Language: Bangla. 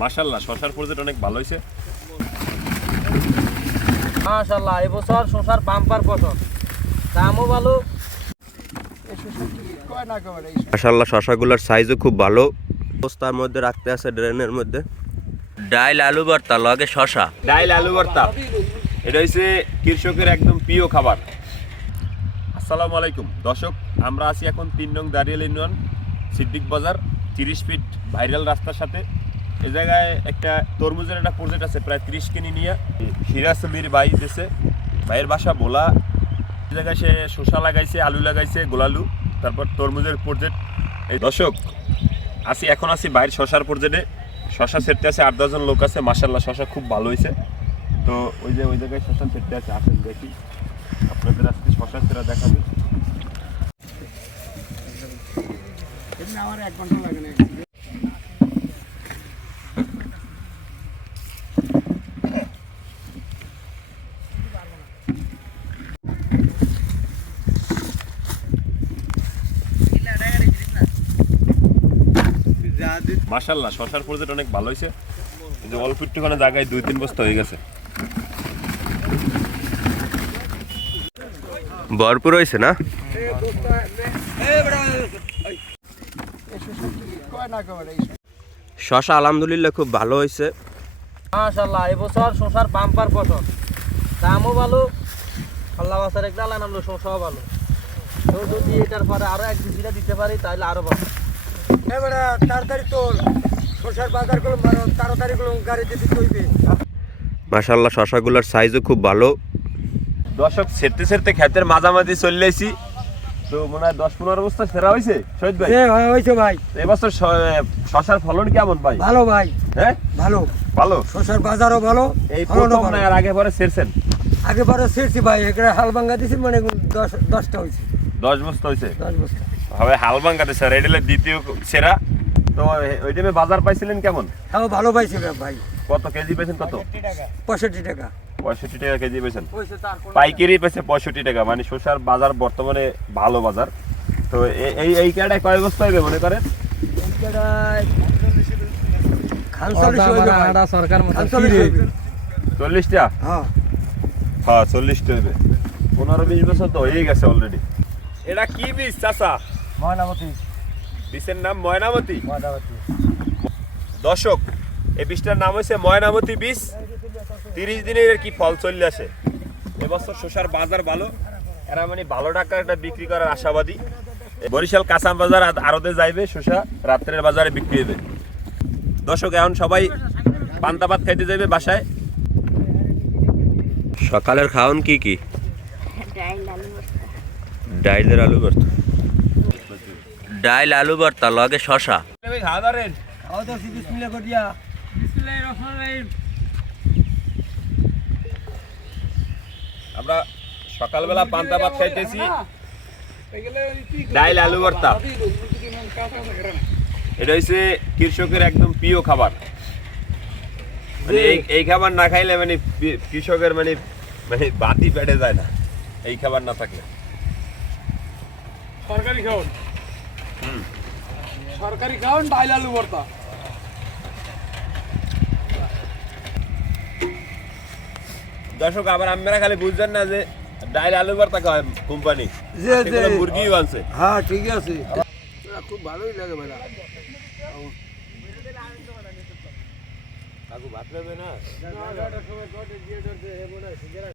মাশাল্লাহ শশার প্রজেক্ট অনেক ভালো হয়েছে মাশাল্লাহ এবছর শশার বাম্পার ফসল। দামও ভালো। মাশাল্লাহ শশাগুলোর সাইজও খুব ভালো। বস্তার মধ্যে রাখতে আছে ড্রেনের মধ্যে। ডাইল আলু ভর্তা লগে শশা। ডাইল আলু ভর্তা। এটা হচ্ছে কৃষকের একদম প্রিয় খাবার। আসসালামু আলাইকুম। দর্শক আমরা আছি এখন তিন নং দাঁড়িয়াল ইউনিয়ন সিদ্দিক বাজার তিরিশ ফিট ভাইরাল রাস্তার সাথে। এই জায়গায় একটা তরমুজের একটা প্রজেক্ট আছে, প্রায় তিরিশ কিনি নিয়ে। হিরাজ মির ভাই দিছে। ভাইয়ের বাসা বোলা এই জায়গায় সে শসা লাগাইছে, আলু লাগাইছে, গোলালু। তারপর তরমুজের প্রজেক্ট এই দর্শক আসি এখন আসি বাইরের শশার প্রজেক্টে শশা সেরতে আছে, আট দশজন লোক আছে। মাসাল্লাহ শশা খুব ভালো হয়েছে। তো ওই যে, ওই জায়গায় শশা সেরতে আছে, আসেন দেখি। আপনাদের আজকে শশা সেরা দেখাবো। মাসাল্লাহ শশার প্রজেক্ট অনেক ভালো হয়েছে যে অল্প একটুখানি জায়গায় দুই তিন বস্তা হয়ে গেছে। ভরপুর হয়েছে না? শশা আলহামদুলিল্লাহ খুব ভালো হয়েছে মাশাল্লাহ এবছর শশার বাম্পার ফসল দামও ভালো, আল্লাহ বাসার একটা আল্লাহ নামলো, শশাও ভালো। তো যদি এটার পরে আরও এক দুটা দিতে পারি, তাহলে আরও ভালো। এবারে তাড়াতাড়ি তোল। শসার বাজারগুলো মারো তাড়াতাড়ি গুলো গাড়িতে দিতে মাশাল্লাহ শশাগুলোর সাইজও খুব ভালো। দর্শক সেরতে সেরতে ক্ষেতের মাঝামাঝি চলে আসি তো মনে হয় দশ পনেরো বস্তা সেরা হয়েছে শহীদ ভাই? হয়েছে ভাই। এবছর শশার ফলন কেমন ভাই? ভালো ভাই। হ্যাঁ? ভালো। ভালো? শসার বাজারও ভালো এই ফলনও প্রথম। না আর আগে পরে সেরছেন আগে বারে ছেড়ছি ভাই এখানে হাল ভাঙ্গা দিছি মানে দশ দশটা হয়েছে দশ বস্তা হয়েছে দশ বস্তা। হবে হালবাঙ্গাতে স্যার এটা হলো দ্বিতীয় সেরা। তো ওই টাইমে বাজার পাইছিলেন কেমন? তাও ভালো পাইছে ভাই। কত কেজি পেয়েছেন কত? পঁয়ষট্টি টাকা। পঁয়ষট্টি টাকা কেজি পেয়েছেন পাইকারি পেয়েছে পঁয়ষট্টি টাকা মানে শসার বাজার বর্তমানে ভালো বাজার। তো এই এই ক্যাডায় কয় বস্তা হবে মনে করেন। চল্লিশটা? হ্যাঁ। হ্যাঁ চল্লিশটা হবে। পনেরো বিশ বছর তো হয়েই গেছে অলরেডি এটা কি বীজ চাচা? ময়নামতি। বীজের নাম ময়নামতি? ময়নামতি। দর্শক এই বীজটার নাম হচ্ছে ময়নামতি বীজ। তিরিশ দিনের কি ফল চলে আসে? এবছর শসার বাজার ভালো। এরা মানে ভালো টাকার একটা বিক্রি করার আশাবাদী। বরিশাল কাঁচাম বাজার আর- আরতে যাইবে শসা রাত্রের বাজারে বিক্রি হবে। দর্শক এখন সবাই পান্তা ভাত খাইতে যাবে বাসায়। সকালের খাওন কি কি? ডাইলের আলু ভর্তা। ডাইল আলু ভর্তা লগে শশা আমরা সকালবেলা পান্তা ভাত খাইতেছি। ডাইল আলু ভর্তা। এটা হচ্ছে কৃষকের একদম প্রিয় খাবার। মানে এই খাবার না খাইলে মানে কৃষকের মানে মানে বাতি পেটে যায় না। এই খাবার না থাকলে। সরকারি খাওয়ান সরকারি খাওয়ান ডাইল আলু ভর্তা দর্শক আবার আপনারা খালি বুঝছেন না যে ডাইল আলু ভর্তা খাওয়ায় কোম্পানি। মুরগিও আনছে হ্যাঁ ঠিক আছে খুব ভালোই লাগে ভাই কাকু ভাত খাবে না